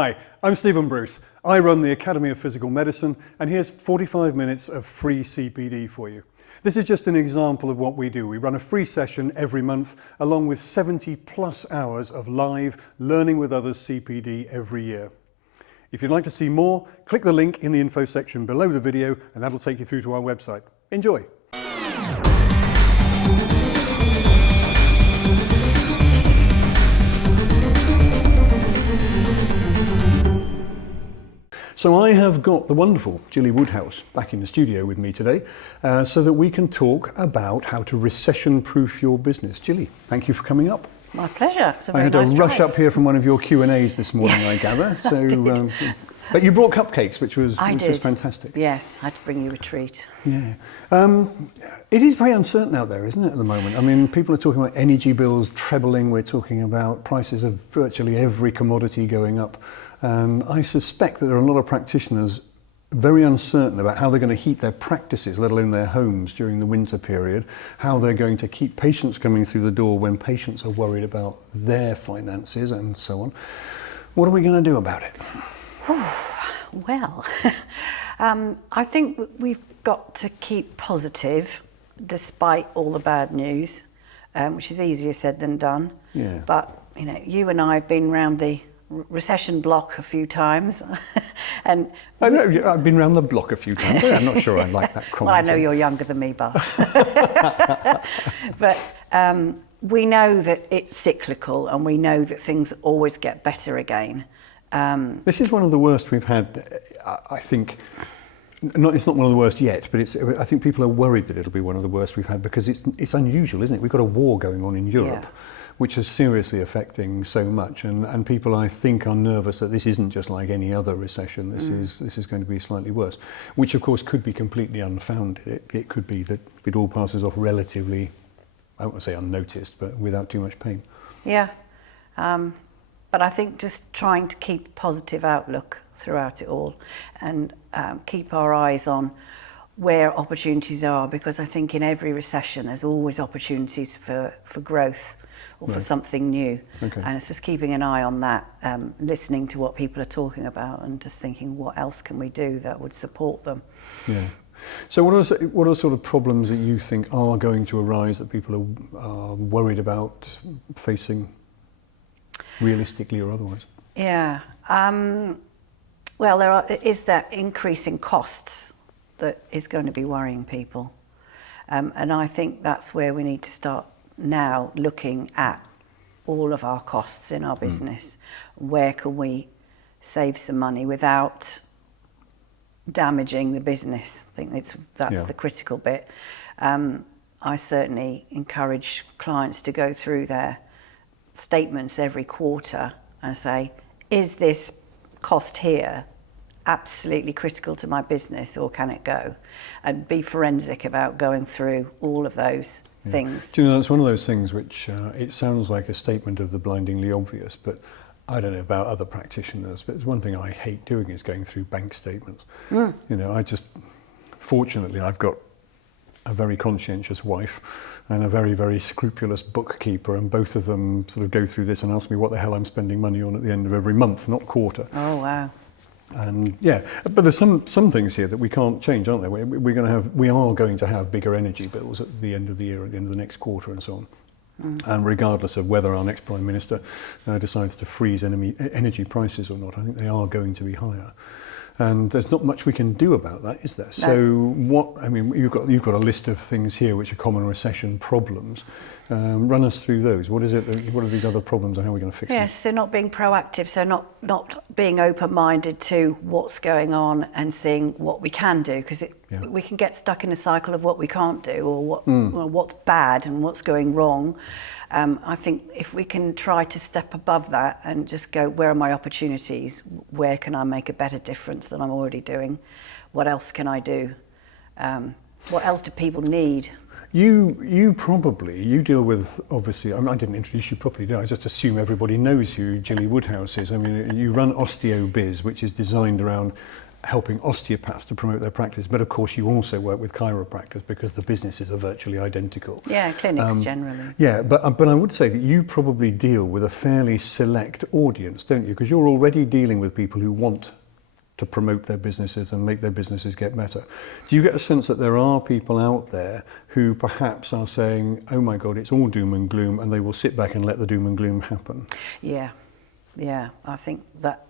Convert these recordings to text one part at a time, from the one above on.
Hi, I'm Stephen Bruce. I run the Academy of Physical Medicine, and here's 45 minutes of free CPD for you. This is just an example of what we do. We run a free session every month, along with 70 plus hours of live learning with others CPD every year. If you'd like to see more, click the link in the info section below the video, and that'll take you through to our website. Enjoy. So I have got the wonderful Gilly Woodhouse back in the studio with me today so that we can talk about how to recession-proof your business. Gilly, thank you for coming up. My pleasure. It's a I very had nice to rush drive. up here from one of your Q&As this morning, I gather. So, I did. But you brought cupcakes, which was did. fantastic. Yes, I had to bring you a treat. Yeah. It is very uncertain out there, isn't it, at the moment? I mean, people are talking about energy bills trebling. We're talking about prices of virtually every commodity going up. And I suspect that there are a lot of practitioners very uncertain about how they're going to heat their practices, let alone their homes, during the winter period, how they're going to keep patients coming through the door when patients are worried about their finances and so on. What are we going to do about it? Well, I think we've got to keep positive despite all the bad news, which is easier said than done. Yeah. But, you know, you and I have been around the recession block a few times. And I know, I've been around the block a few times. I'm not sure I like that comment. well, I know you're younger than me, but but we know that it's cyclical, and we know that things always get better again. This is one of the worst we've had, I think. It's not one of the worst yet, but I think people are worried that it'll be one of the worst we've had because it's unusual, isn't it? We've got a war going on in Europe. Yeah. Which is seriously affecting so much, and people, I think, are nervous that this isn't just like any other recession. This is going to be slightly worse, which of course could be completely unfounded. It could be that it all passes off relatively, I won't say unnoticed, but without too much pain. Yeah, but I think just trying to keep a positive outlook throughout it all, and keep our eyes on where opportunities are, because I think in every recession there's always opportunities for growth. Or for something new. Okay. And it's just keeping an eye on that, listening to what people are talking about, and just thinking, what else can we do that would support them? Yeah. So what are sort of problems that you think are going to arise that people are worried about facing, realistically or otherwise? Yeah. Well, there is that increase in costs that is going to be worrying people. And I think that's where we need to start now, looking at all of our costs in our business. Where can we save some money without damaging the business? I think that's the critical bit. I certainly encourage clients to go through their statements every quarter and say, is this cost here absolutely critical to my business, or can it go? And be forensic about going through all of those things. Do you know, that's one of those things which it sounds like a statement of the blindingly obvious, but I don't know about other practitioners, but it's one thing I hate doing is going through bank statements. You know, fortunately I've got a very conscientious wife and a very, very scrupulous bookkeeper, and both of them sort of go through this and ask me what the hell I'm spending money on at the end of every month, not quarter. Oh, wow. And yeah, but there's some things here that we can't change, aren't there? We are going to have bigger energy bills at the end of the year, at the end of the next quarter, and so on. And regardless of whether our next Prime Minister decides to freeze energy prices or not, I think they are going to be higher. And there's not much we can do about that, is there? No. So you've got a list of things here which are common recession problems. Run us through those. What are these other problems, and how are we going to fix them? Yes, so not being proactive, so not being open-minded to what's going on and seeing what we can do, because we can get stuck in a cycle of what we can't do, or what's bad and what's going wrong. I think if we can try to step above that and just go, where are my opportunities? Where can I make a better difference than I'm already doing? What else can I do? What else do people need? You deal with, obviously, I didn't introduce you properly, did I? I just assume everybody knows who Gilly Woodhouse is. I mean, you run Osteobiz, which is designed around helping osteopaths to promote their practice, but of course you also work with chiropractors because the businesses are virtually identical. Yeah, clinics generally. Yeah, but I would say that you probably deal with a fairly select audience, don't you? Because you're already dealing with people who want to promote their businesses and make their businesses get better. Do you get a sense that there are people out there who perhaps are saying, oh my God, it's all doom and gloom, and they will sit back and let the doom and gloom happen? Yeah, I think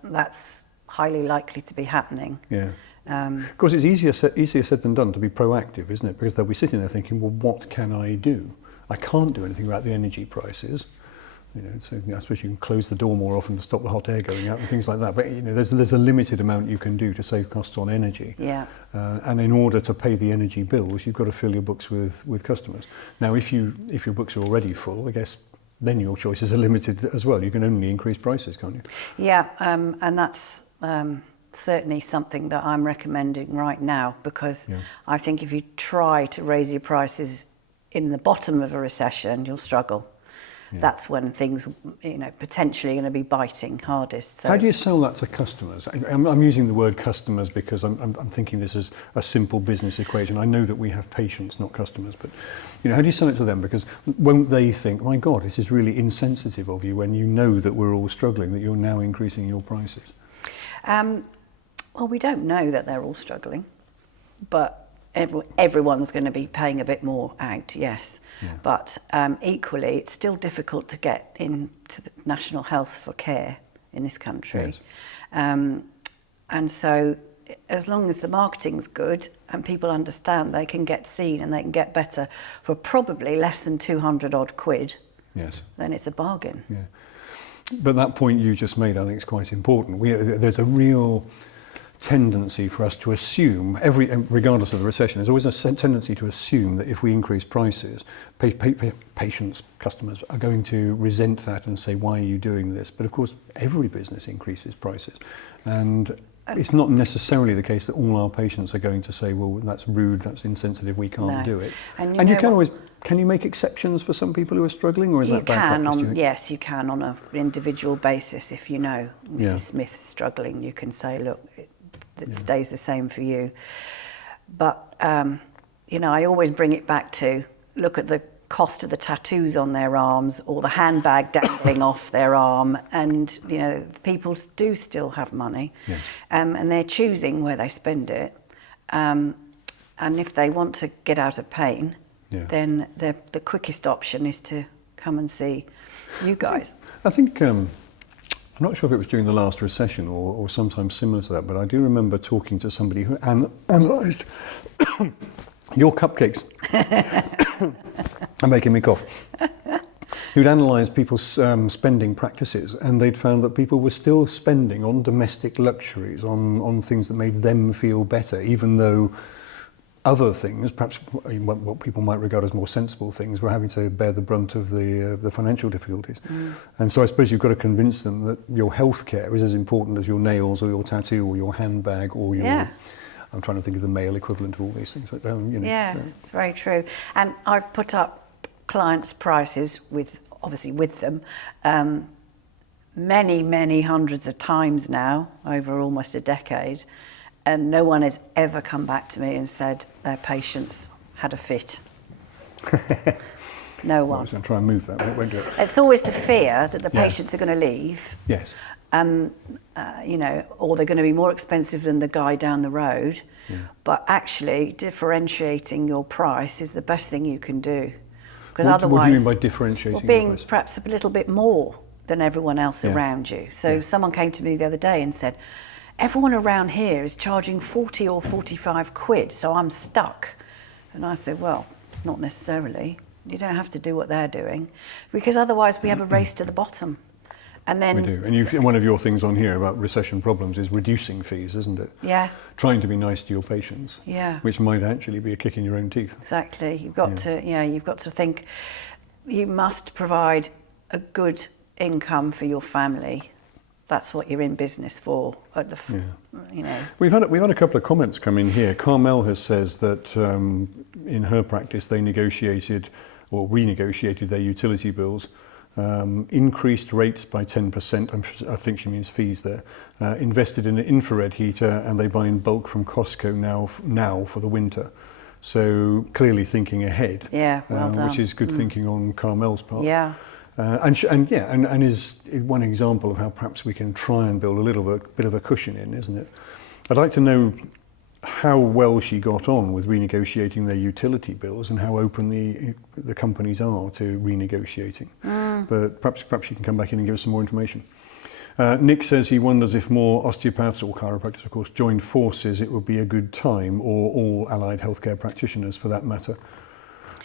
that's highly likely to be happening. Yeah. Of course, it's easier said than done to be proactive, isn't it? Because they'll be sitting there thinking, well, what can I do? I can't do anything about the energy prices. So I suppose you can close the door more often to stop the hot air going out and things like that. But there's a limited amount you can do to save costs on energy. Yeah. And in order to pay the energy bills, you've got to fill your books with customers. Now, if your books are already full, I guess then your choices are limited as well. You can only increase prices, can't you? Yeah, and that's certainly something that I'm recommending right now, because I think if you try to raise your prices in the bottom of a recession, you'll struggle. Yeah. That's when things, potentially going to be biting hardest. So. How do you sell that to customers? I'm using the word customers because I'm thinking this is a simple business equation. I know that we have patients, not customers, but how do you sell it to them? Because won't they think, my God, this is really insensitive of you when you know that we're all struggling, that you're now increasing your prices? Well, we don't know that they're all struggling, but everyone's going to be paying a bit more out, yes. Yeah. But equally, it's still difficult to get into the National Health for care in this country. Yes. And so as long as the marketing's good and people understand they can get seen and they can get better for probably less than 200 odd quid, yes, then it's a bargain. Yeah. But that point you just made, I think, is quite important. There's a real tendency for us to assume, regardless of the recession, there's always a tendency to assume that if we increase prices, patients, customers are going to resent that and say, why are you doing this? But of course, every business increases prices. And it's not necessarily the case that all our patients are going to say, well, that's rude, that's insensitive, we can't do it. And you can always, can you make exceptions for some people who are struggling, or is that bad practice? Yes, you can on an individual basis. If you know Mrs. Smith's struggling, you can say, look, it stays the same for you. But, I always bring it back to look at the cost of the tattoos on their arms or the handbag dangling off their arm. And, people do still have money. Yes. And they're choosing where they spend it. And if they want to get out of pain, then the quickest option is to come and see you guys. I think I'm not sure if it was during the last recession or sometime similar to that, but I do remember talking to somebody who analysed your cupcakes are making me cough. Who'd analysed people's spending practices, and they'd found that people were still spending on domestic luxuries, on things that made them feel better, even though other things, perhaps what people might regard as more sensible things, were having to bear the brunt of the financial difficulties. And so I suppose you've got to convince them that your health care is as important as your nails or your tattoo or your handbag or your... I'm trying to think of the male equivalent of all these things. It's very true. And I've put up clients' prices with them many hundreds of times now, over almost a decade. And no one has ever come back to me and said their patients had a fit. No one. Well, I'll try and move that, but it won't do it. It's always the fear that the patients are going to leave. Yes. Or they're going to be more expensive than the guy down the road. Yeah. But actually, differentiating your price is the best thing you can do. Because otherwise, what do you mean by differentiating your price? Being perhaps a little bit more than everyone else around you. So someone came to me the other day and said, everyone around here is charging 40 or 45 quid, so I'm stuck. And I said, well, not necessarily. You don't have to do what they're doing, because otherwise we have a race to the bottom. And then we do. And one of your things on here about recession problems is reducing fees, isn't it? Yeah. Trying to be nice to your patients. Yeah. Which might actually be a kick in your own teeth. Exactly. You've got to think you must provide a good income for your family. That's what you're in business for. We've had a couple of comments come in here. Carmel says that in her practice they negotiated or renegotiated their utility bills increased rates by 10%, I think she means fees there, invested in an infrared heater, and they buy in bulk from Costco now for the winter. So clearly thinking ahead, Yeah, well done. which is good thinking on Carmel's part. Yeah. And is one example of how perhaps we can try and build a bit of a cushion in, isn't it? I'd like to know how well she got on with renegotiating their utility bills and how open the companies are to renegotiating. But perhaps you can come back in and give us some more information. Nick says he wonders if more osteopaths, or chiropractors of course, joined forces, it would be a good time, or all allied healthcare practitioners for that matter.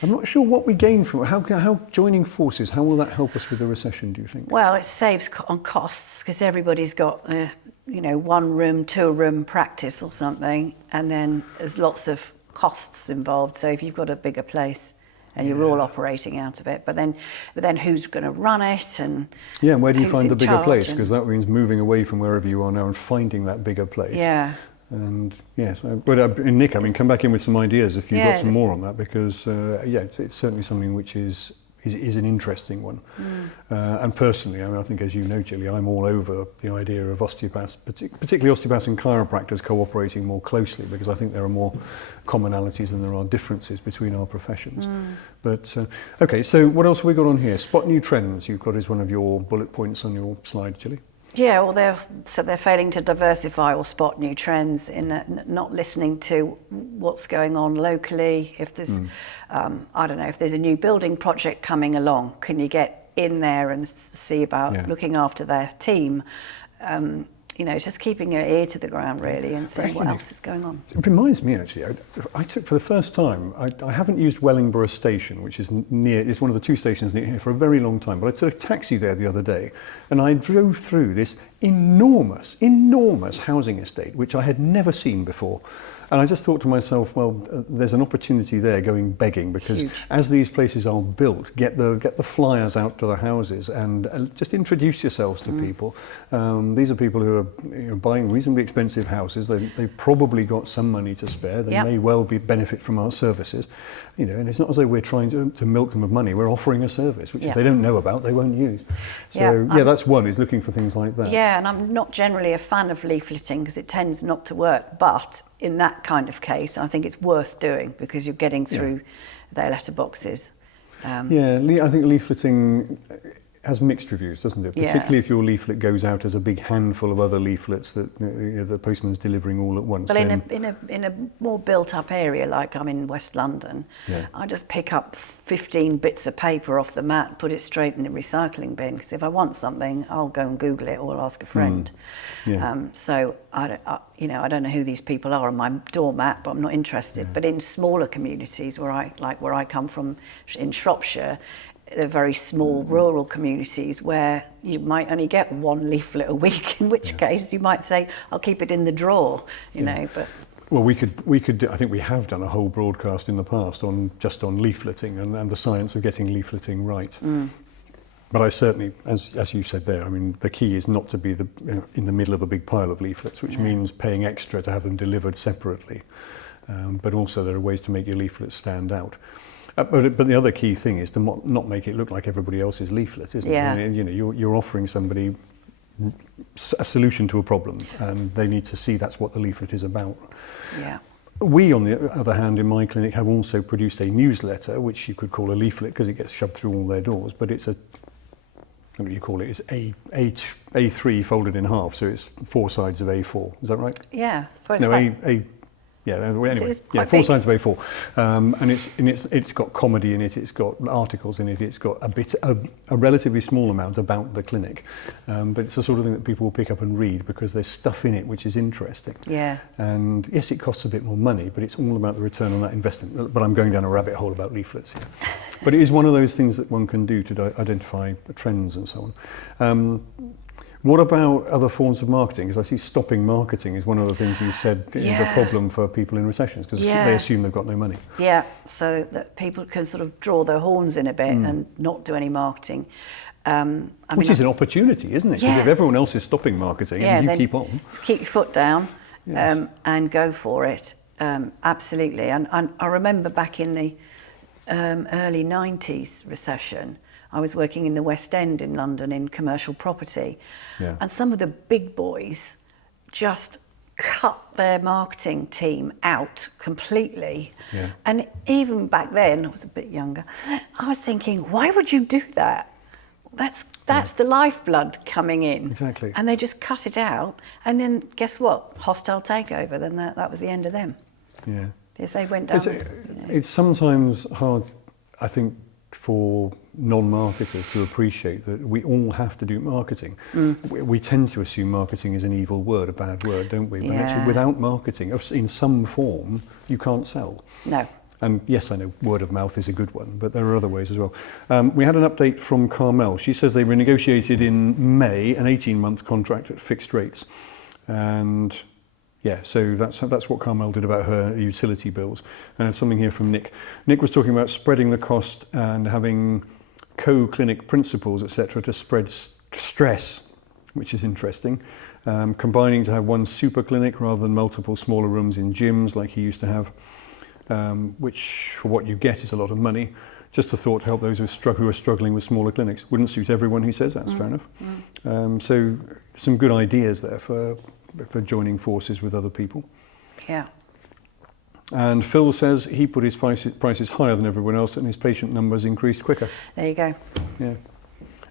I'm not sure what we gain from it. How joining forces, how will that help us with the recession, do you think? Well, it saves on costs because everybody's got, 1 room, 2 room practice or something, and then there's lots of costs involved. So if you've got a bigger place and you're all operating out of it, but then who's going to run it, and where do you find the bigger place? And Because that means moving away from wherever you are now and finding that bigger place. Yeah. And yes, but Nick, I mean, come back in with some ideas if you've got some more on that, because it's certainly something which is an interesting one. And personally, I mean, I think, as you know, Gilly, I'm all over the idea of osteopaths, particularly osteopaths and chiropractors cooperating more closely, because I think there are more commonalities than there are differences between our professions. But okay, so what else have we got on here? Spot new trends you've got as one of your bullet points on your slide, Gilly. Yeah, well, they're failing to diversify or spot new trends in not listening to what's going on locally. If there's, I don't know, if there's a new building project coming along, can you get in there and see about looking after their team? Just keeping your ear to the ground really and seeing what else is going on. It reminds me actually, I took for the first time, I haven't used Wellingborough Station, which is one of the 2 stations near here, for a very long time, but I took a taxi there the other day and I drove through this enormous housing estate, which I had never seen before. And I just thought to myself, well, there's an opportunity there going begging, because as these places are built, get the flyers out to the houses and just introduce yourselves to people. These are people who are buying reasonably expensive houses. They've probably got some money to spare. They may well benefit from our services. And it's not as though we're trying to milk them of money. We're offering a service, which if they don't know about, they won't use. So that's one, is looking for things like that. Yeah, and I'm not generally a fan of leafleting because it tends not to work, but in that kind of case, I think it's worth doing because you're getting through their letterboxes. I think leafleting has mixed reviews, doesn't it? Particularly if your leaflet goes out as a big handful of other leaflets that the postman's delivering all at once. But in a more built-up area, like I'm in West London, I just pick up 15 bits of paper off the mat, put it straight in the recycling bin. Because if I want something, I'll go and Google it or I'll ask a friend. So I don't know who these people are on my doormat, but I'm not interested. But in smaller communities, where I come from, in Shropshire, they're very small rural communities where you might only get 1 leaflet a week, in which case you might say, I'll keep it in the drawer, you know, but... Well, we could do, I think we have done a whole broadcast in the past on leafleting and the science of getting leafleting right. But I certainly, as you said there, I mean, the key is not to be in the middle of a big pile of leaflets, which means paying extra to have them delivered separately. But also there are ways to make your leaflets stand out. But the other key thing is to not make it look like everybody else's leaflet, isn't it? I mean, you're offering somebody a solution to a problem, and they need to see that's what the leaflet is about. Yeah. We, on the other hand, in my clinic, have also produced a newsletter, which you could call a leaflet because it gets shoved through all their doors, but it's what do you call it? It's A3 folded in half, so it's 4 sides of A4. Is that right? Yeah. Anyway, 4 sides of A4, and it's got comedy in it, it's got articles in it, it's got a relatively small amount about the clinic, but it's the sort of thing that people will pick up and read because there's stuff in it which is interesting. Yeah. And yes, it costs a bit more money, but it's all about the return on that investment. But I'm going down a rabbit hole about leaflets here. But it is one of those things that one can do to identify trends and so on. What about other forms of marketing? Because I see stopping marketing is one of the things you said is a problem for people in recessions because they assume they've got no money. Yeah, so that people can sort of draw their horns in a bit and not do any marketing. Which is an opportunity, isn't it? Because if everyone else is stopping marketing and you keep on. Keep your foot down and go for it. Absolutely. And I remember back in the early 90s recession, I was working in the West End in London in commercial property, Yeah. and some of the big boys just cut their marketing team out completely. Yeah. And even back then, I was a bit younger, I was thinking, why would you do that? That's the lifeblood coming in. Exactly. And they just cut it out. And then guess what? Hostile takeover. Then that was the end of them. Yeah. Yes, they went down. It's sometimes hard, I think, for non-marketers to appreciate that we all have to do marketing. We tend to assume marketing is an evil word, a bad word, don't we? But actually, without marketing, in some form, you can't sell. No. And yes, I know word of mouth is a good one, but there are other ways as well. We had an update from Carmel. She says they renegotiated in May an 18-month contract at fixed rates. And yeah, so that's what Carmel did about her utility bills. And I had something here from Nick. Nick was talking about spreading the cost and having co-clinic principals, etc., to spread stress, which is interesting. Combining to have one super clinic rather than multiple smaller rooms in gyms like he used to have. Which, for what you get, is a lot of money. Just a thought to help those who are struggling with smaller clinics. Wouldn't suit everyone, he says. That's fair enough. So some good ideas there for joining forces with other people. Yeah. And Phil says he put his prices higher than everyone else, and his patient numbers increased quicker. There you go. Yeah.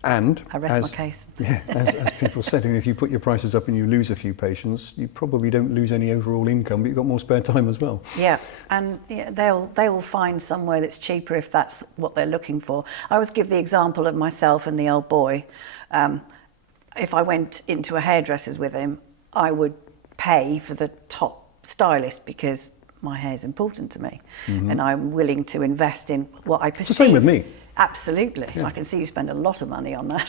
And I rest my case. Yeah, as people said, if you put your prices up and you lose a few patients, you probably don't lose any overall income, but you've got more spare time as well. Yeah, and they will find somewhere that's cheaper if that's what they're looking for. I always give the example of myself and the old boy. If I went into a hairdresser's with him, I would pay for the top stylist because my hair is important to me, and I'm willing to invest in what I perceive. It's the same with me. Absolutely. Yeah. I can see you spend a lot of money on that.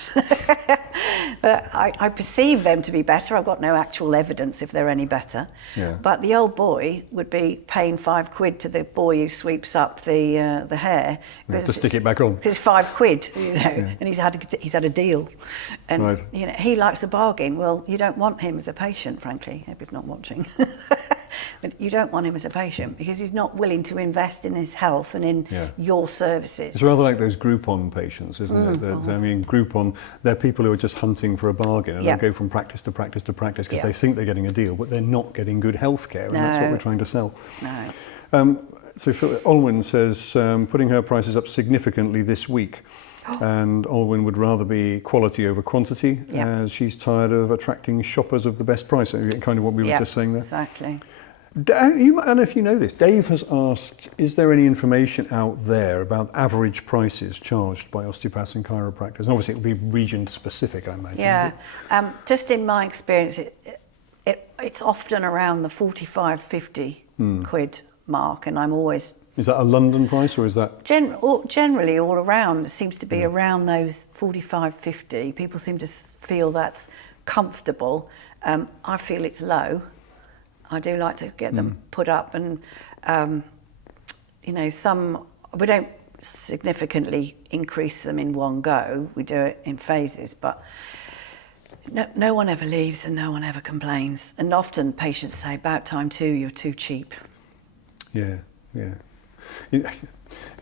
But I perceive them to be better. I've got no actual evidence if they're any better. Yeah. But the old boy would be paying £5 to the boy who sweeps up the hair. To stick it back on. Because £5, and he's had a deal. And Right. He likes a bargain. Well, you don't want him as a patient, frankly. I hope he's not watching. But you don't want him as a patient because he's not willing to invest in his health and in your services. It's rather like those Groupon patients, isn't it? I mean, Groupon, they're people who are just hunting for a bargain, and they go from practice to practice to practice because they think they're getting a deal, but they're not getting good health care, and that's what we're trying to sell. No. So Olwen says, putting her prices up significantly this week. And Olwen would rather be quality over quantity, as she's tired of attracting shoppers of the best price. So kind of what we were just saying there. Exactly. And if you know this, Dave has asked, is there any information out there about average prices charged by osteopaths and chiropractors? And obviously it will be region specific, I imagine. Yeah, just in my experience, it's often around the 45, 50 quid mark, and I'm always... Is that a London price, or is that... Generally all around, it seems to be around those 45, 50. People seem to feel that's comfortable. I feel it's low. I do like to get them put up, and some we don't significantly increase them in one go. We do it in phases, but no one ever leaves and no one ever complains. And often patients say, "About time too. You're too cheap." Yeah.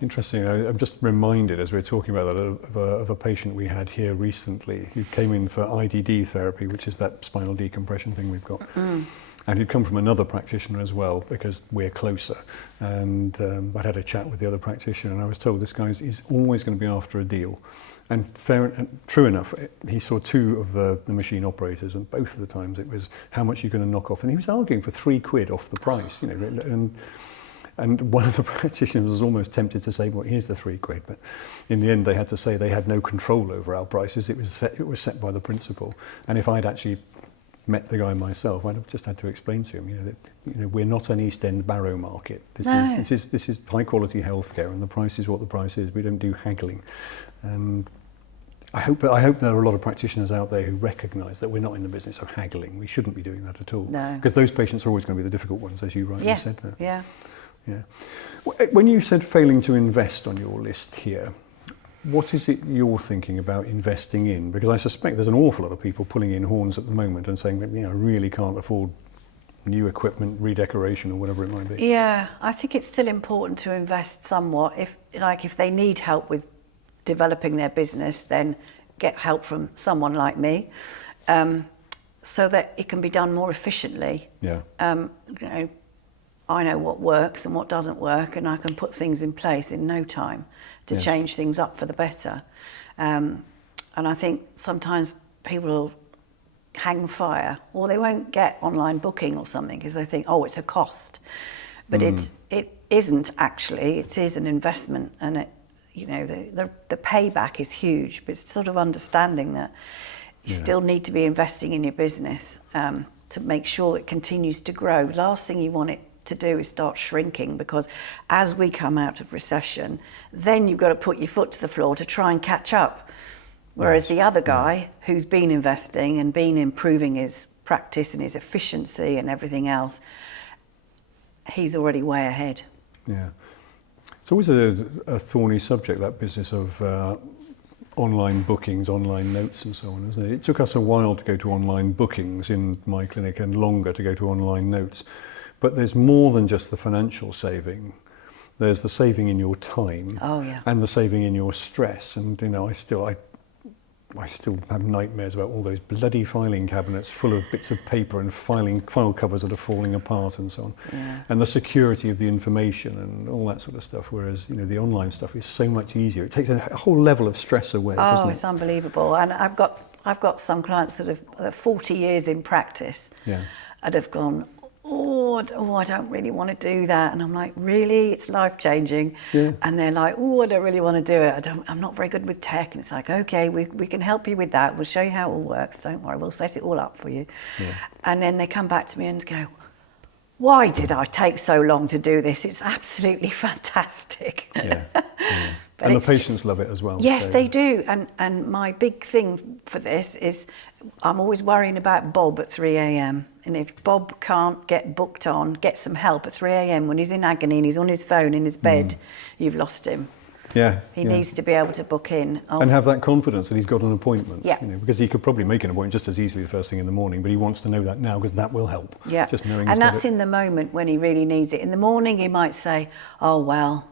Interesting. I'm just reminded, as we're talking about that, of a patient we had here recently who came in for IDD therapy, which is that spinal decompression thing we've got. And he'd come from another practitioner as well, because we're closer. And I'd had a chat with the other practitioner, and I was told this guy is always going to be after a deal. And true enough, he saw two of the machine operators, and both of the times it was, how much are you going to knock off? And he was arguing for £3 off the price, and one of the practitioners was almost tempted to say, well, here's the £3. But in the end, they had to say they had no control over our prices. It was set by the principal. And if I'd actually met the guy myself, I'd have just had to explain to him, that we're not an East End Barrow market. This is high quality healthcare, and the price is what the price is. We don't do haggling. And I hope there are a lot of practitioners out there who recognise that we're not in the business of haggling. We shouldn't be doing that at all. No. Because those patients are always going to be the difficult ones, as you rightly said there. Yeah. When you said failing to invest on your list here, what is it you're thinking about investing in? Because I suspect there's an awful lot of people pulling in horns at the moment and saying that, I really can't afford new equipment, redecoration, or whatever it might be. Yeah, I think it's still important to invest somewhat if they need help with developing their business, then get help from someone like me, so that it can be done more efficiently. Yeah. You know, I know what works and what doesn't work, and I can put things in place in no time to Yes. change things up for the better. And I think sometimes people will hang fire, or they won't get online booking or something because they think, oh, it's a cost. But it isn't actually. It is an investment, and it, you know, the payback is huge. But it's sort of understanding that you still need to be investing in your business to make sure it continues to grow. Last thing you want it to do is start shrinking, because as we come out of recession, then you've got to put your foot to the floor to try and catch up. Whereas the other guy who's been investing and been improving his practice and his efficiency and everything else, he's already way ahead. Yeah. It's always a thorny subject, that business of online bookings, online notes and so on, isn't it? It took us a while to go to online bookings in my clinic and longer to go to online notes. But there's more than just the financial saving. There's the saving in your time and the saving in your stress. And, you know, I still have nightmares about all those bloody filing cabinets full of bits of paper and file covers that are falling apart and so on. Yeah. And the security of the information and all that sort of stuff. Whereas, you know, the online stuff is so much easier. It takes a whole level of stress away, doesn't it? It's unbelievable. And I've got some clients that have 40 years in practice and have gone, oh, I don't really want to do that. And I'm like, really? It's life-changing. Yeah. And they're like, oh, I don't really want to do it. I'm not very good with tech. And it's like, okay, we can help you with that. We'll show you how it all works. Don't worry, we'll set it all up for you. Yeah. And then they come back to me and go, why did I take so long to do this? It's absolutely fantastic. Yeah. And the patients love it as well. Yes, they do. And my big thing for this is I'm always worrying about Bob at 3 a.m. And if Bob can't get booked on, get some help at 3 a.m. when he's in agony and he's on his phone in his bed, you've lost him. Yeah. He needs to be able to book in. And have that confidence that he's got an appointment. Yeah. You know, because he could probably make an appointment just as easily the first thing in the morning, but he wants to know that now because that will help. Yeah. Just knowing. And that's in the moment when he really needs it. In the morning, he might say, oh, well,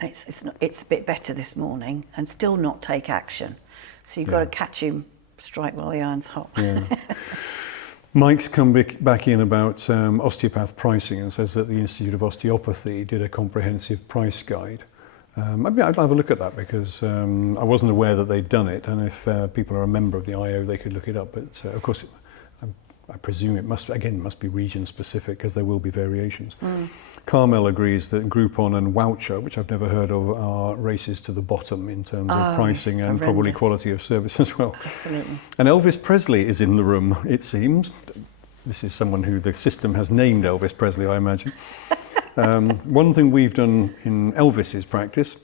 it's a bit better this morning, and still not take action. So you've got to catch him, strike while the iron's hot. Yeah. Mike's come back in about osteopath pricing and says that the Institute of Osteopathy did a comprehensive price guide. Maybe I'd have a look at that because I wasn't aware that they'd done it, and if people are a member of the IO, they could look it up. But of course, I presume it must be region specific because there will be variations. Carmel agrees that Groupon and Voucher, which I've never heard of, are races to the bottom in terms of pricing and probably quality of service as well. Absolutely. And Elvis Presley is in the room, it seems. This is someone who the system has named Elvis Presley, I imagine. One thing we've done in Elvis's practice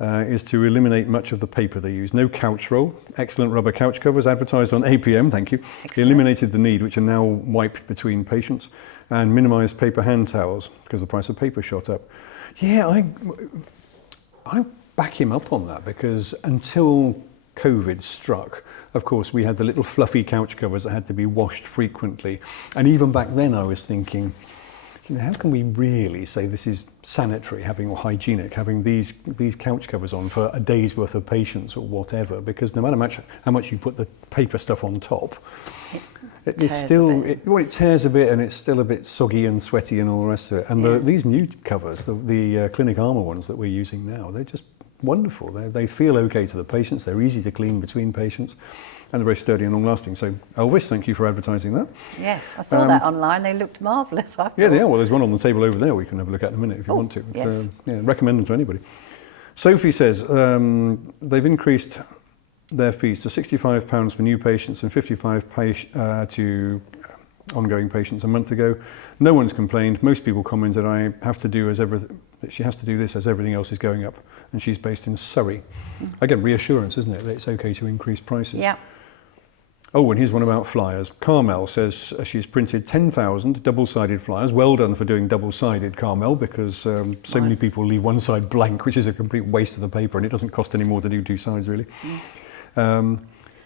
is to eliminate much of the paper they use. No couch roll, excellent rubber couch covers advertised on APM, thank you. Excellent. Eliminated the need, which are now wiped between patients, and minimised paper hand towels because the price of paper shot up. Yeah, I back him up on that because until COVID struck, of course, we had the little fluffy couch covers that had to be washed frequently. And even back then I was thinking, you know, how can we really say this is sanitary or hygienic, having these couch covers on for a day's worth of patients or whatever? Because no matter how much you put the paper stuff on top, it tears a bit and it's still a bit soggy and sweaty and all the rest of it. And these new covers, the Clinic Armour ones that we're using now, they're just wonderful. They feel okay to the patients. They're easy to clean between patients. And they're very sturdy and long-lasting. So, Elvis, thank you for advertising that. Yes, I saw that online. They looked marvellous. Yeah, they are. Well, there's one on the table over there we can have a look at in a minute if you want to. But, yes. Recommend them to anybody. Sophie says they've increased their fees to £65 for new patients and £55 to ongoing patients a month ago. No one's complained. Most people commented, she has to do this as everything else is going up. And she's based in Surrey. Again, reassurance, isn't it, that it's okay to increase prices. Yeah. Oh, and here's one about flyers. Carmel says she's printed 10,000 double-sided flyers. Well done for doing double-sided, Carmel, because so many people leave one side blank, which is a complete waste of the paper, and it doesn't cost any more to do two sides, really.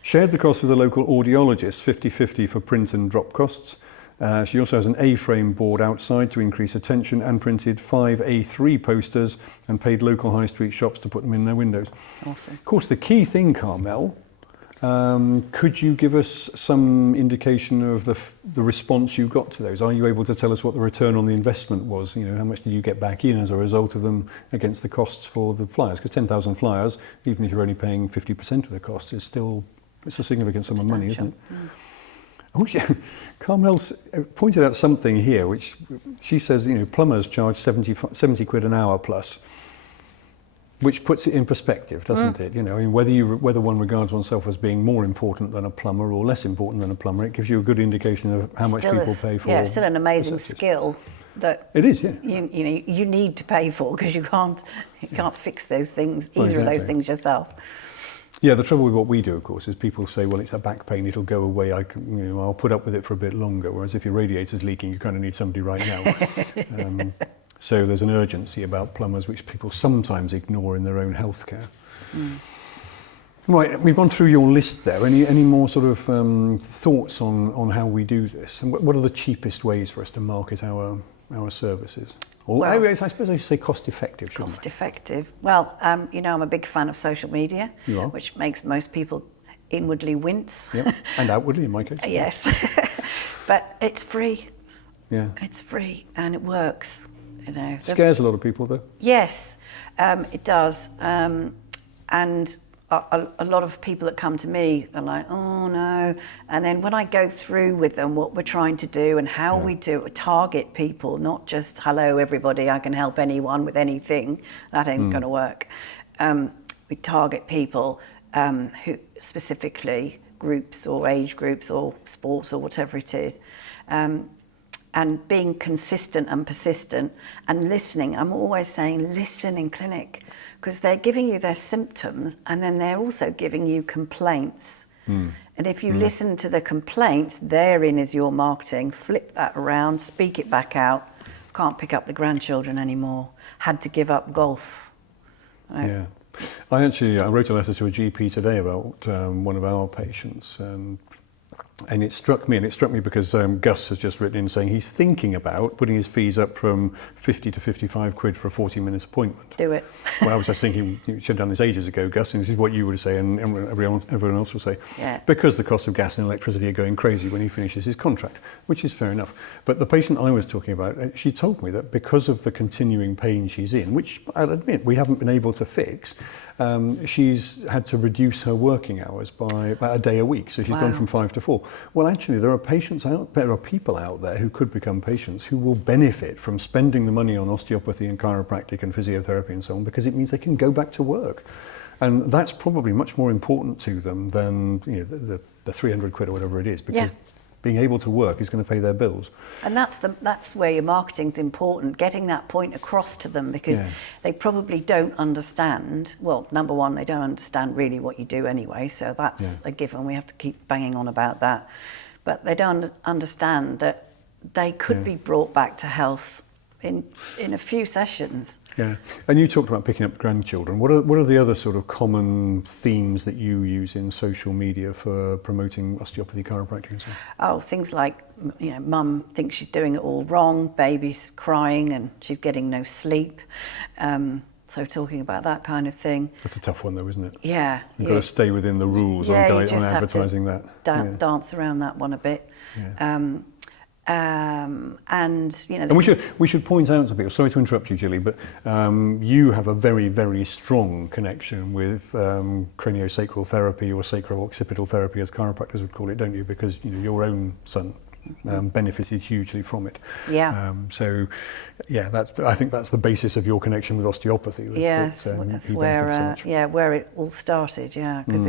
Shared the cost with the local audiologist, 50-50 for print and drop costs. She also has an A-frame board outside to increase attention and printed 5 A3 posters and paid local high street shops to put them in their windows. Awesome. Of course, the key thing, Carmel, could you give us some indication of the response you got to those? Are you able to tell us what the return on the investment was? You know, how much did you get back in as a result of them against the costs for the flyers? Because 10,000 flyers, even if you're only paying 50% of the cost, is still, it's a significant sum of money, isn't it? Oh, yeah. Carmel's pointed out something here, which she says, you know, plumbers charge 70 quid an hour plus, which puts it in perspective, doesn't it? You know, I mean, whether one regards oneself as being more important than a plumber or less important than a plumber, it gives you a good indication of how much people pay for. Yeah, it's still an amazing researchers. Skill that it is, yeah. You need to pay for, because you can't fix those things, either of those things yourself. Yeah, the trouble with what we do, of course, is people say, well, it's a back pain, it'll go away, I'll put up with it for a bit longer, whereas if your radiator's leaking, you kind of need somebody right now. So there's an urgency about plumbers which people sometimes ignore in their own healthcare. Right, we've gone through your list there. Any more sort of thoughts on how we do this? And what are the cheapest ways for us to market our services? Or I suppose I should say cost effective, shouldn't I? Cost effective. Well, I'm a big fan of social media, You are. which makes most people inwardly wince. Yeah, and outwardly in my case. Yes, but it's free. Yeah. It's free and it works. You know. Scares a lot of people though. Yes, it does. And a lot of people that come to me are like, oh no. And then when I go through with them what we're trying to do and how we target people, not just, hello everybody, I can help anyone with anything, that ain't going to work. We target people who specifically groups or age groups or sports or whatever it is. And being consistent and persistent and listening. I'm always saying listen in clinic, because they're giving you their symptoms and then they're also giving you complaints. And if you listen to the complaints, therein is your marketing. Flip that around, speak it back out. Can't pick up the grandchildren anymore. Had to give up golf. Right? Yeah. I wrote a letter to a GP today about one of our patients, and it struck me because Gus has just written in saying he's thinking about putting his fees up from 50 to 55 quid for a 40-minute appointment. Do it. Well, I was just thinking you should have done this ages ago, Gus, and this is what you would say and everyone else will say. Yeah. Because the cost of gas and electricity are going crazy when he finishes his contract, which is fair enough. But the patient I was talking about, she told me that because of the continuing pain she's in, which I'll admit we haven't been able to fix, she's had to reduce her working hours by about a day a week. So she's gone from 5 to 4. Well, actually, there are people out there who could become patients who will benefit from spending the money on osteopathy and chiropractic and physiotherapy and so on, because it means they can go back to work. And that's probably much more important to them than the 300 quid or whatever it is, because being able to work is going to pay their bills. And that's where your marketing's important, getting that point across to them, because they probably don't understand. Well, number one, they don't understand really what you do anyway, so that's a given. We have to keep banging on about that. But they don't understand that they could be brought back to health in a few sessions. Yeah, and you talked about picking up grandchildren. What are the other sort of common themes that you use in social media for promoting osteopathy, chiropractic and so on? Oh, things like, mum thinks she's doing it all wrong, baby's crying and she's getting no sleep. So talking about that kind of thing. That's a tough one though, isn't it? Yeah. You've got to stay within the rules on advertising that. Dance around that one a bit. Yeah. And we should point out to people, sorry to interrupt you, Gilly, but you have a very, very strong connection with craniosacral therapy or sacro-occipital therapy, as chiropractors would call it, don't you? Because your own son benefited hugely from it. Yeah. I think that's the basis of your connection with osteopathy. That's where it all started. Yeah, because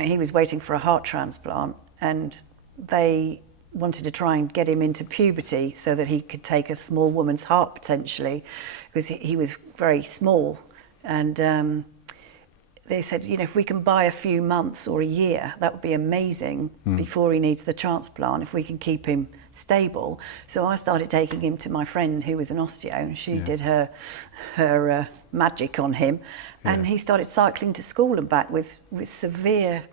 he was waiting for a heart transplant, and they wanted to try and get him into puberty so that he could take a small woman's heart potentially, because he was very small. And they said, if we can buy a few months or a year, that would be amazing before he needs the transplant, if we can keep him stable. So I started taking him to my friend who was an osteo, and she did her magic on him, and he started cycling to school and back with severe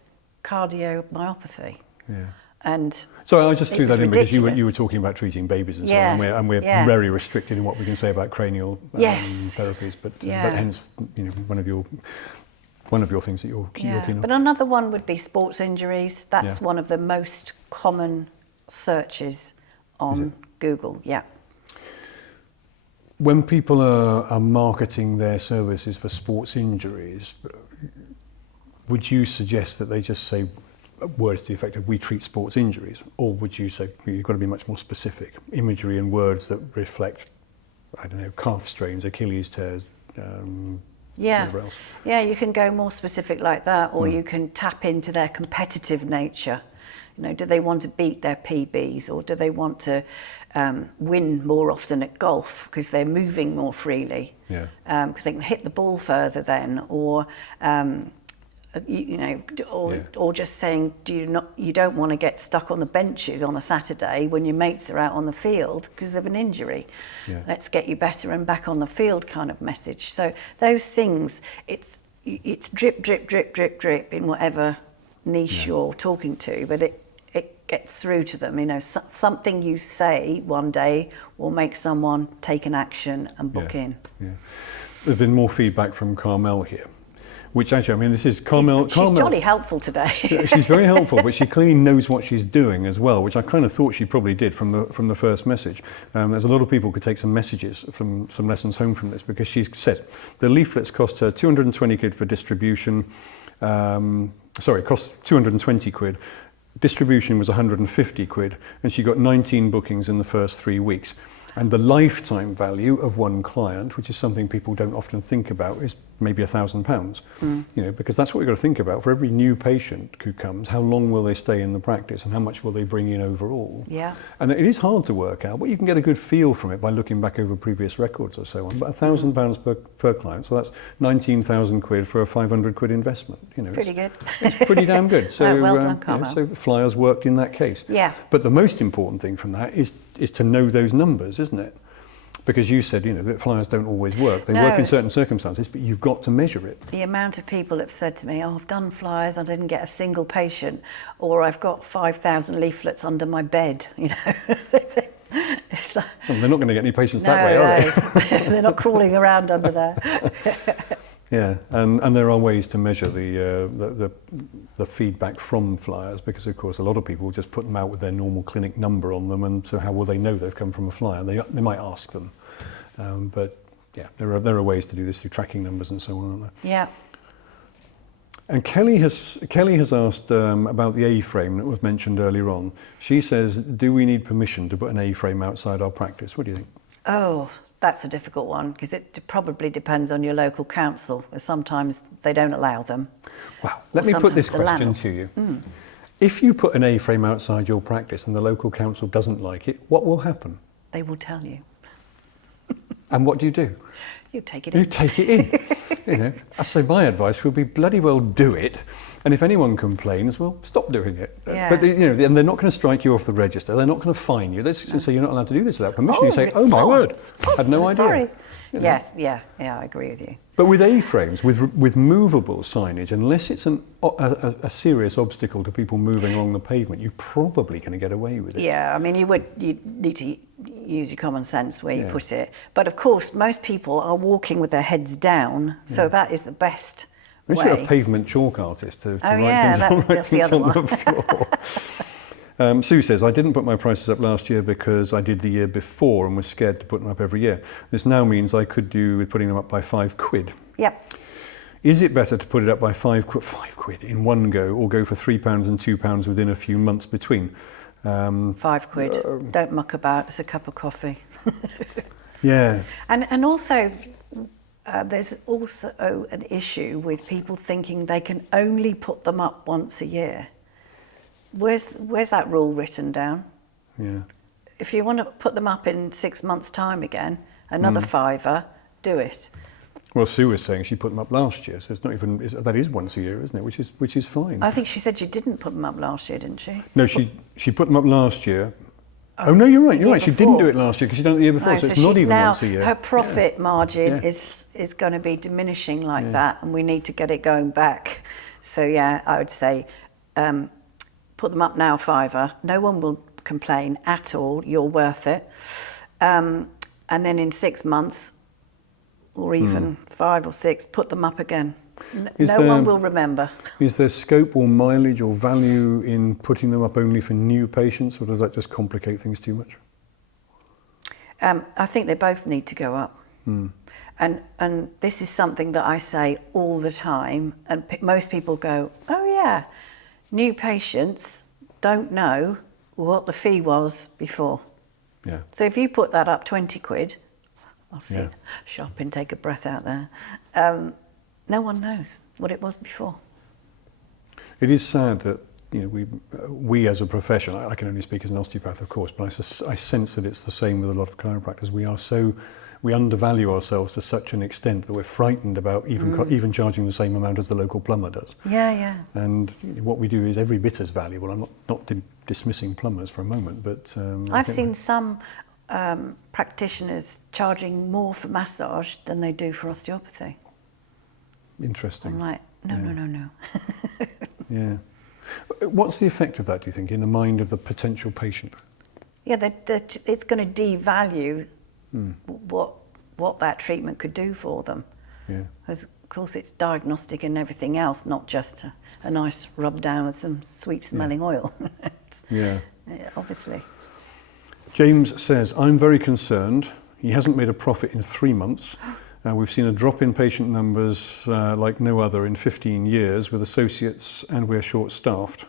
cardiomyopathy. Yeah. And So I just threw that in because ridiculous. you were talking about treating babies and so Yeah, on, and we're yeah. very restricted in what we can say about cranial Yes. therapies. But Yeah. hence, one of your things that you're keen on. But another one would be sports injuries. That's Yeah. one of the most common searches on Google. Yeah. When people are marketing their services for sports injuries, would you suggest that they just say words to the effect of "we treat sports injuries," or would you say you've got to be much more specific, imagery and words that reflect, I don't know, calf strains, Achilles tears, whatever else? Yeah, you can go more specific like that, or you can tap into their competitive nature. Do they want to beat their PBs, or do they want to win more often at golf because they're moving more freely? Yeah. Because they can hit the ball further then, or or just saying, you don't want to get stuck on the benches on a Saturday when your mates are out on the field because of an injury. Yeah. Let's get you better and back on the field kind of message. So those things, it's drip, drip, drip, drip, drip in whatever niche you're talking to, but it gets through to them. Something you say one day will make someone take an action and book in. Yeah. There's been more feedback from Carmel here, which actually, this is Carmel. She's jolly helpful today. She's very helpful, but she clearly knows what she's doing as well, which I kind of thought she probably did from the first message. There's a lot of people could take some messages from some lessons home from this, because she's said the leaflets cost her 220 quid for distribution. Cost 220 quid. Distribution was 150 quid, and she got 19 bookings in the first 3 weeks. And the lifetime value of one client, which is something people don't often think about, is maybe £1,000. Because that's what we've got to think about. For every new patient who comes, how long will they stay in the practice and how much will they bring in overall? Yeah. And it is hard to work out, but you can get a good feel from it by looking back over previous records or so on. But £1,000 per client, so that's 19,000 quid for a 500 quid investment. Pretty good. It's pretty damn good. So, well done, Carmel. So Flyers worked in that case. Yeah. But the most important thing from that is to know those numbers, isn't it? Because you said, that Flyers don't always work. They work in certain circumstances, but you've got to measure it. The amount of people have said to me, I've done Flyers, I didn't get a single patient, or I've got 5,000 leaflets under my bed, It's like, Well, they're not going to get any patients that way, are they? They're not crawling around under there. Yeah, and there are ways to measure the feedback from Flyers, because of course a lot of people just put them out with their normal clinic number on them, and so how will they know they've come from a Flyer? They might ask them, but yeah, there are ways to do this through tracking numbers and so on, aren't there? Yeah. And Kelly has asked about the A-frame that was mentioned earlier on. She says, do we need permission to put an A-frame outside our practice? What do you think? Oh, that's a difficult one, because it probably depends on your local council. Sometimes they don't allow them. Well, let me put this question to you. If you put an A-frame outside your practice and the local council doesn't like it, what will happen? They will tell you. And what do you do? You take it in. You take it in. I say my advice would be bloody well do it. And if anyone complains, well, stop doing it. Yeah. But and they're not going to strike you off the register. They're not going to fine you. They're just going to say you're not allowed to do this without permission. You say, oh my word, had no idea. Sorry. Yes, yeah, I agree with you. But with A-frames, with movable signage, unless it's a serious obstacle to people moving along the pavement, you're probably going to get away with it. Yeah, you need to use your common sense where you put it. But of course, most people are walking with their heads down, so that is the best Unless way. you're a pavement chalk artist to that's write the things other on one. the floor. Sue says, I didn't put my prices up last year because I did the year before and was scared to put them up every year. This now means I could do with putting them up by £5. Yep. Is it better to put it up by £5 in one go, or go for £3 and £2 within a few months between? £5. Don't muck about. It's a cup of coffee. Yeah. And also, there's also an issue with people thinking they can only put them up once a year. Where's that rule written down? Yeah. If you want to put them up in 6 months' time again, another £5, do it. Well, Sue was saying she put them up last year, so it's not even, that is once a year, isn't it? Which is fine. I think she said she didn't put them up last year, didn't she? No, she put them up last year. Oh no, you're right. You're right. She didn't do it last year because she done it the year before, so it's not even once a year. Her profit margin is going to be diminishing like that, and we need to get it going back. So yeah, I would say put put them up now, £5. No one will complain at all. You're worth it. And then in 6 months, or even 5 or 6, put them up again. No one will remember. Is there scope or mileage or value in putting them up only for new patients, or does that just complicate things too much? I think they both need to go up. And this is something that I say all the time, and most people go, oh yeah, new patients don't know what the fee was before. Yeah. So if you put that up 20 quid, I'll see, shopping, take a breath out there, no one knows what it was before. It is sad that, you know, we as a profession, I can only speak as an osteopath, of course, but I sense that it's the same with a lot of chiropractors. We undervalue ourselves to such an extent that we're frightened about even charging the same amount as the local plumber does. Yeah. And what we do is every bit as valuable. I'm not dismissing plumbers for a moment, but I've seen some practitioners charging more for massage than they do for osteopathy. Interesting. I'm like, no. Yeah. What's the effect of that, do you think, in the mind of the potential patient? Yeah, it's going to devalue what that treatment could do for them. Yeah. Because, of course, it's diagnostic and everything else, not just a nice rub down with some sweet-smelling oil. Yeah. Obviously. James says, I'm very concerned. He hasn't made a profit in 3 months. We've seen a drop in patient numbers like no other in 15 years with associates, and we're short-staffed.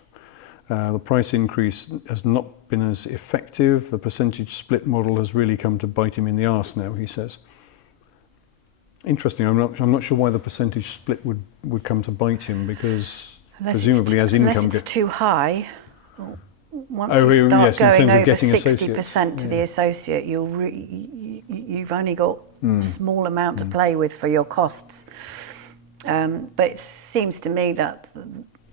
The price increase has not been as effective. The percentage split model has really come to bite him in the arse now, he says. Interesting. I'm not sure why the percentage split would come to bite him, because presumably as income unless it's too high. Once Oh, you start yes, in going terms of over getting 60% to the associate, you've only got a small amount to play with for your costs. But it seems to me that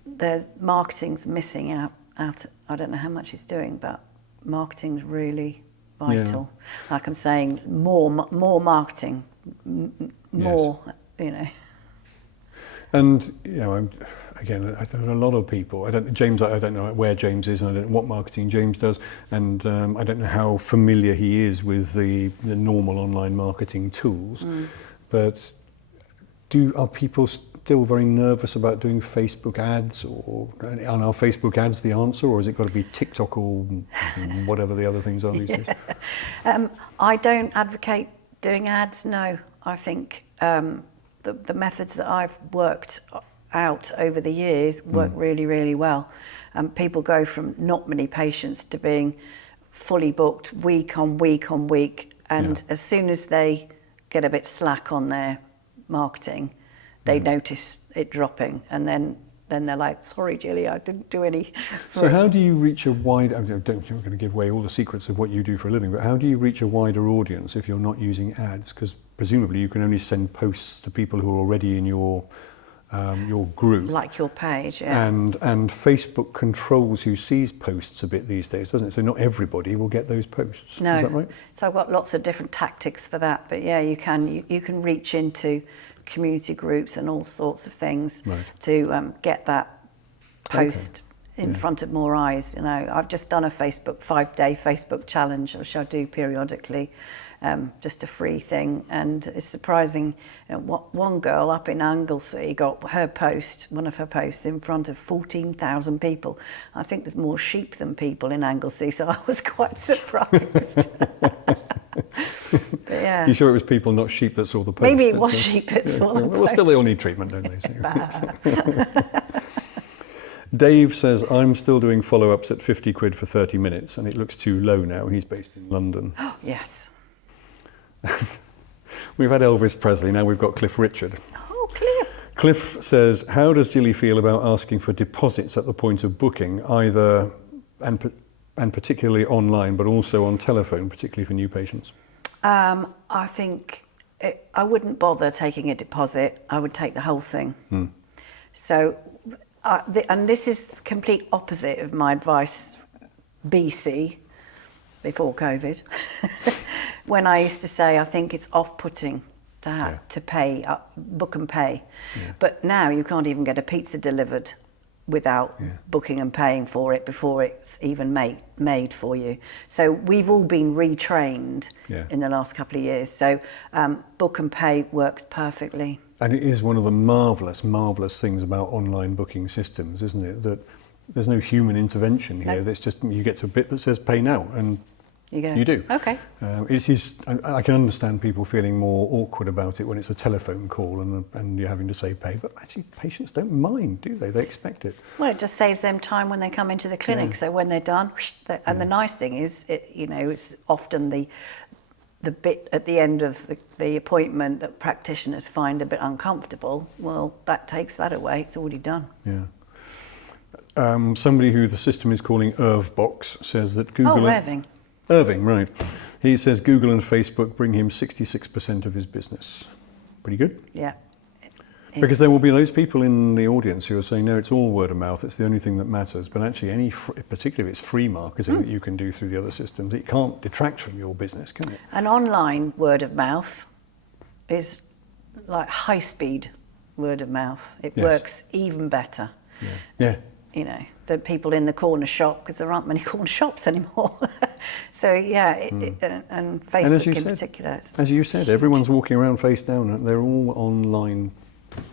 there's marketing's missing out. I don't know how much it's doing, but marketing's really vital. Like I'm saying, more marketing, more, you know. And, you know, again, I don't know a lot of people. I don't know where James is, and I don't know what marketing James does, and I don't know how familiar he is with the normal online marketing tools. But are people still very nervous about doing Facebook ads, or are Facebook ads the answer, or has it got to be TikTok or whatever the other things are these days? I don't advocate doing ads. No, I think the methods that I've worked out over the years work really, really well. People go from not many patients to being fully booked week on week on week, and as soon as they get a bit slack on their marketing, they notice it dropping, and then they're like, sorry Gilly, I didn't do any. So how do you reach a wide, I don't think we're going to give away all the secrets of what you do for a living, but how do you reach a wider audience if you're not using ads? Because presumably you can only send posts to people who are already in your group. Like your page, yeah. And Facebook controls who sees posts a bit these days, doesn't it? So not everybody will get those posts. No. Is that right? So I've got lots of different tactics for that, but yeah, you can reach into community groups and all sorts of things to get that post in front of more eyes. You know, I've just done a 5-day Facebook challenge, which I do periodically, just a free thing, and it's surprising. You know, one girl up in Anglesey got one of her posts in front of 14,000 people. I think there's more sheep than people in Anglesey, so I was quite surprised. But yeah. You sure it was people, not sheep, that saw the post? Maybe it was sheep that saw the post. Well, still they all need treatment, don't they? Dave says, I'm still doing follow-ups at 50 quid for 30 minutes, and it looks too low now. He's based in London. Yes. We've had Elvis Presley, now we've got Cliff Richard. Oh, Cliff. Cliff says, how does Gilly feel about asking for deposits at the point of booking, either and particularly online, but also on telephone, particularly for new patients? I think I wouldn't bother taking a deposit. I would take the whole thing. So, and this is the complete opposite of my advice BC, before COVID, when I used to say I think it's off-putting to have to pay, book and pay. But now you can't even get a pizza delivered without booking and paying for it before it's even made for you. So we've all been retrained in the last couple of years. So book and pay works perfectly. And it is one of the marvellous things about online booking systems, isn't it? That there's no human intervention here. There's just, you get to a bit that says pay now, and you do. Okay. I can understand people feeling more awkward about it when it's a telephone call and you're having to say pay, but actually patients don't mind, do they? They expect it. Well, it just saves them time when they come into the clinic. So when they're done, and the nice thing is, it's often the bit at the end of the appointment that practitioners find a bit uncomfortable. Well, that takes that away. It's already done. Yeah. Somebody who the system is calling Irvbox says that Google... Oh, Irving. Irving, right. He says Google and Facebook bring him 66% of his business. Pretty good? Yeah. Because there will be those people in the audience who are saying, no, it's all word of mouth, it's the only thing that matters. But actually, particularly if it's free marketing that you can do through the other systems, it can't detract from your business, can it? An online word of mouth is like high-speed word of mouth. It works even better. Yeah. The people in the corner shop, because there aren't many corner shops anymore. So and Facebook in particular. As you said, everyone's walking around face down, and they're all online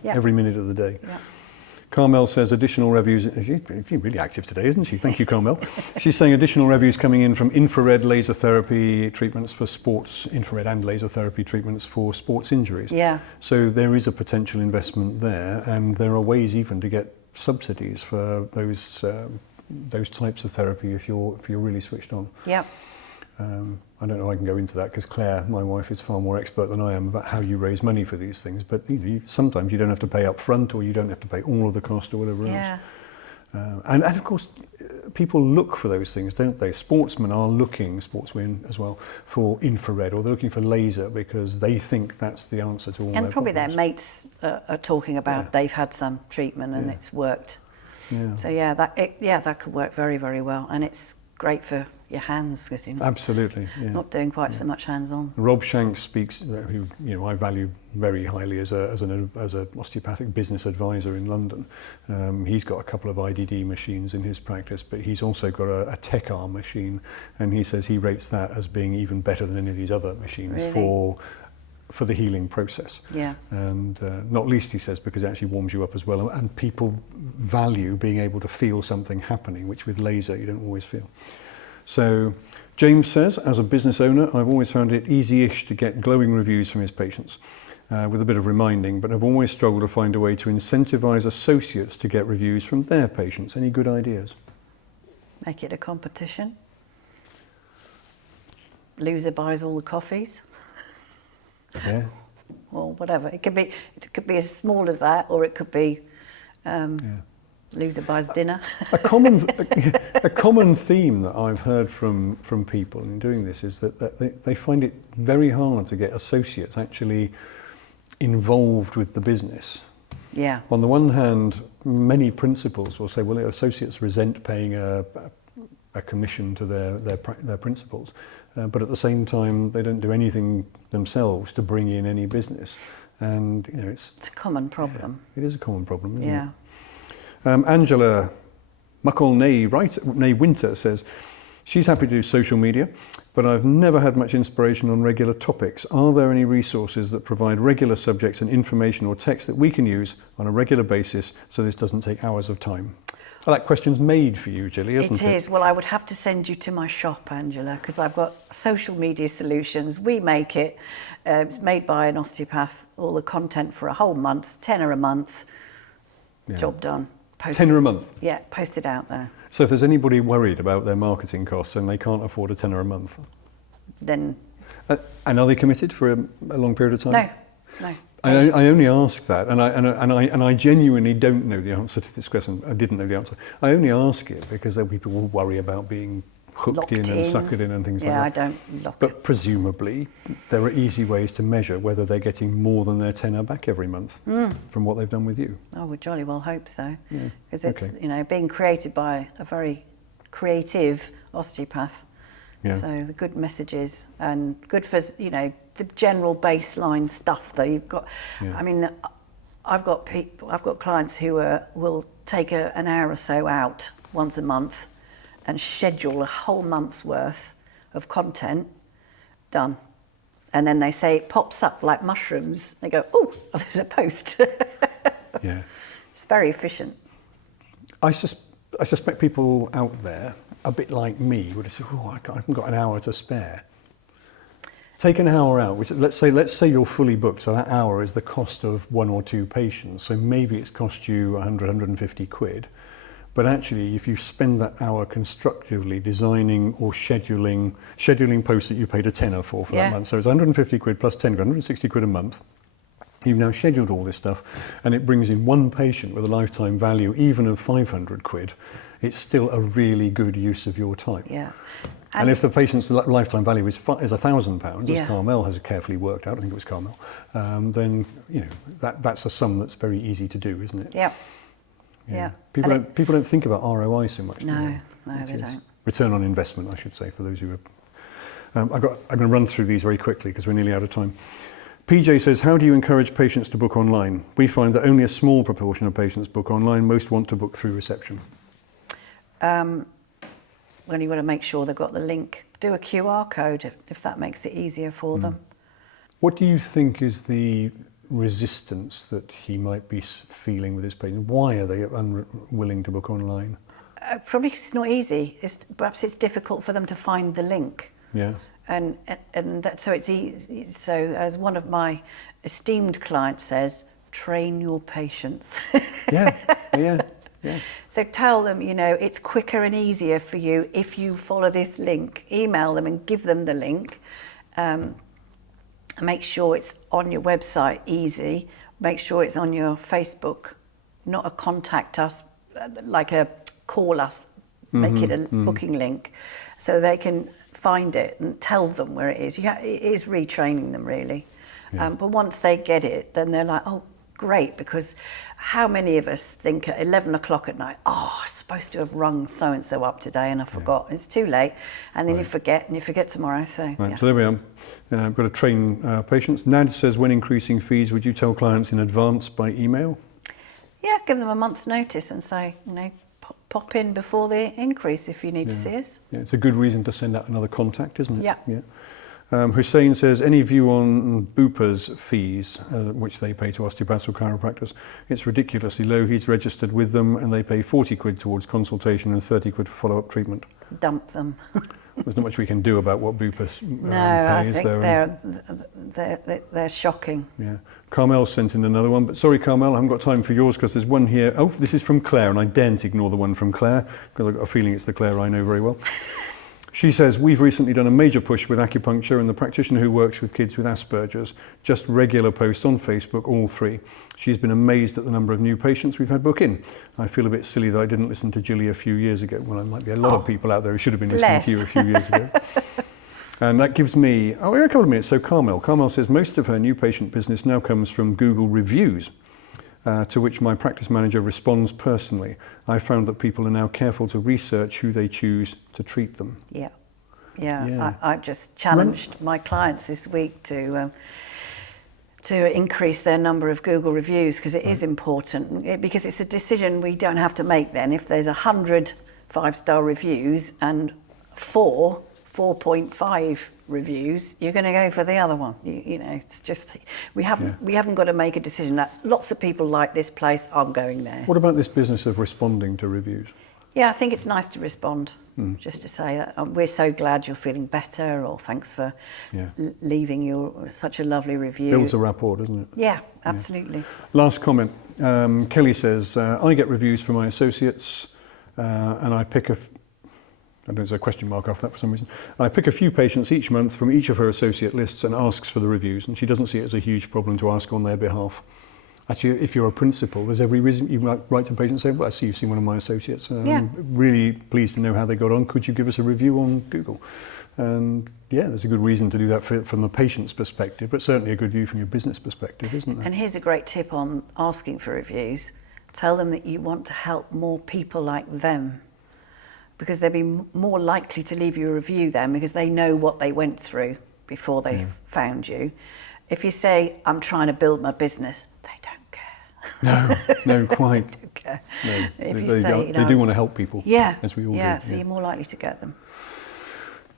every minute of the day. Yeah. Carmel says additional reviews. She's really active today, isn't she? Thank you, Carmel. She's saying additional reviews coming in from infrared laser therapy treatments for sports, infrared and laser therapy treatments for sports injuries. Yeah. So there is a potential investment there, and there are ways even to get subsidies for those types of therapy if you're really switched on. Yeah. I don't know if I can go into that because Claire, my wife, is far more expert than I am about how you raise money for these things. But sometimes you don't have to pay up front, or you don't have to pay all of the cost or whatever else. And of course, people look for those things, don't they? Sportsmen are looking, sportsmen as well, for infrared, or they're looking for laser because they think that's the answer to all their problems. And probably their mates are talking about they've had some treatment and it's worked. Yeah. So that could work very, very well, and it's great for your hands because you're not doing quite so much hands-on. Rob Shanks speaks, who I value very highly as an osteopathic business advisor in London. He's got a couple of IDD machines in his practice, but he's also got a tech arm machine, and he says he rates that as being even better than any of these other machines for the healing process. Yeah. And not least, he says, because it actually warms you up as well, and people value being able to feel something happening, which with laser you don't always feel. So James says, as a business owner, I've always found it easy-ish to get glowing reviews from his patients, with a bit of reminding, but I've always struggled to find a way to incentivize associates to get reviews from their patients. Any good ideas? Make it a competition. Loser buys all the coffees. Yeah. Or whatever. It could be as small as that, or it could be loser buys dinner. A common theme that I've heard from people in doing this is that they find it very hard to get associates actually involved with the business. Yeah. On the one hand, many principals will say, well, associates resent paying a commission to their principals. But at the same time, they don't do anything themselves to bring in any business, and it's a common problem. It is a common problem, isn't it? Angela Muckle Winter says she's happy to do social media, but I've never had much inspiration on regular topics. Are there any resources that provide regular subjects and information or text that we can use on a regular basis so this doesn't take hours of time? Well, that question's made for you, Gilly, isn't it? It is. Well, I would have to send you to my shop, Angela, because I've got social media solutions. We make it. It's made by an osteopath. All the content for a whole month, £10 a month. Yeah. Job done. £10 a month? Yeah, post it out there. So if there's anybody worried about their marketing costs and they can't afford a £10 a month? Then... and are they committed for a long period of time? No. I only ask that, and I genuinely don't know the answer to this question. I didn't know the answer. I only ask it because there are people who worry about being hooked in and suckered in and things like that. Yeah, I don't lock it. But presumably there are easy ways to measure whether they're getting more than their tenner back every month from what they've done with you. Oh, we jolly well hope so. Because it's being created by a very creative osteopath. Yeah. So the good messages and good for the general baseline stuff that you've got. Yeah. I mean, I've got clients who will take an hour or so out once a month and schedule a whole month's worth of content done. And then they say it pops up like mushrooms. They go, oh, there's a post. Yeah. It's very efficient. I suspect people out there, a bit like me, would have said, oh, I haven't got an hour to spare. Take an hour out, which let's say you're fully booked, so that hour is the cost of 1 or 2 patients. So maybe it's cost you 100, 150 quid. But actually, if you spend that hour constructively designing or scheduling posts that you paid a tenner for that month, so it's 150 quid plus 10 quid, 160 quid a month. You've now scheduled all this stuff, and it brings in one patient with a lifetime value, even of 500 quid. It's still a really good use of your time. Yeah. And if the patient's lifetime value is £1,000, Yeah. as Carmel has carefully worked out, I think it was Carmel, then that's a sum that's very easzy to do, isn't it? Yeah. Yeah. People don't think about ROI so much. No, they don't. Return on investment, I should say, for those who are. I'm going to run through these very quickly because we're nearly out of time. PJ says, how do you encourage patients to book online? We find that only a small proportion of patients book online. Most want to book through reception. Well, you want to make sure they've got the link. Do a QR code if that makes it easier for them. What do you think is the resistance that he might be feeling with his patients? Why are they unwilling to book online? Probably it's not easy. Perhaps it's difficult for them to find the link. Yeah. And so it's easy. So as one of my esteemed clients says, train your patients. Yeah. So tell them, it's quicker and easier for you if you follow this link. Email them and give them the link. Make sure it's on your website easy. Make sure it's on your Facebook, not a contact us, like a call us, make it a booking link, so they can find it and tell them where it is. It is retraining them, really. Yeah. But once they get it, then they're like, oh, great, because how many of us think at 11 o'clock at night, oh, I'm supposed to have rung so-and-so up today and I forgot. It's too late. And then you forget tomorrow. So, So there we are. I've got to train patients. Nad says, when increasing fees, would you tell clients in advance by email? Yeah, give them a month's notice and say, pop in before the increase if you need to see us. Yeah, it's a good reason to send out another contact, isn't it? Yeah. Hussein says, any view on Bupa's fees, which they pay to osteopaths or chiropractors? It's ridiculously low. He's registered with them and they pay 40 quid towards consultation and 30 quid for follow-up treatment. Dump them. There's not much we can do about what Bupa pays. I think they're shocking. Yeah. Carmel sent in another one, but sorry, Carmel, I haven't got time for yours because there's one here. Oh, this is from Claire, and I daren't ignore the one from Claire because I've got a feeling it's the Claire I know very well. She says, we've recently done a major push with acupuncture and the practitioner who works with kids with Asperger's, just regular posts on Facebook, all 3. She's been amazed at the number of new patients we've had book in. I feel a bit silly that I didn't listen to Gilly a few years ago. Well, there might be a lot of people out there who should have been listening to you a few years ago. And that gives me, a couple of minutes. So Carmel says, most of her new patient business now comes from Google reviews, to which my practice manager responds personally. I found that people are now careful to research who they choose to treat them. Yeah. I've just challenged my clients this week to increase their number of Google reviews because it is important, because it's a decision we don't have to make then. If there's 100 5-star reviews and 4.5 reviews, you're going to go for the other one. It's just we haven't got to make a decision that lots of people like this place, I'm going there. What about this business of responding to reviews? Yeah, I think it's nice to respond, just to say that we're so glad you're feeling better, or thanks for leaving such a lovely review. Builds a rapport, doesn't it? Yeah, absolutely. Yeah. Last comment. Kelly says, I get reviews from my associates and I pick and there's a question mark after that for some reason. I pick a few patients each month from each of her associate lists and asks for the reviews, and she doesn't see it as a huge problem to ask on their behalf. Actually, if you're a principal, there's every reason you might write to patients and say, well, I see you've seen one of my associates. Really pleased to know how they got on. Could you give us a review on Google? And there's a good reason to do that from the patient's perspective, but certainly a good view from your business perspective, isn't there? And here's a great tip on asking for reviews. Tell them that you want to help more people like them, because they'll be more likely to leave you a review then, because they know what they went through before they found you. If you say, I'm trying to build my business, they don't care. No, quite. Okay. No, If you they, say, they do want to help people, yeah, as we all yeah, do. so you're more likely to get them.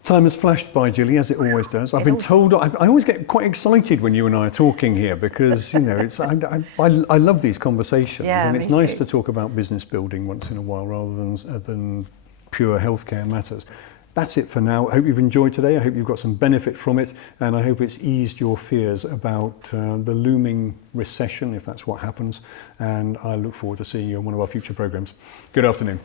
Time has flashed by, Gilly, as it always does. I've been told, I always get quite excited when you and I are talking here because, it's, I love these conversations, Yeah, and it's me nice too. to talk about business building once in a while rather than pure healthcare matters. That's it for now. I hope you've enjoyed today. I hope you've got some benefit from it, and I hope it's eased your fears about the looming recession, if that's what happens, and I look forward to seeing you on one of our future programs. Good afternoon.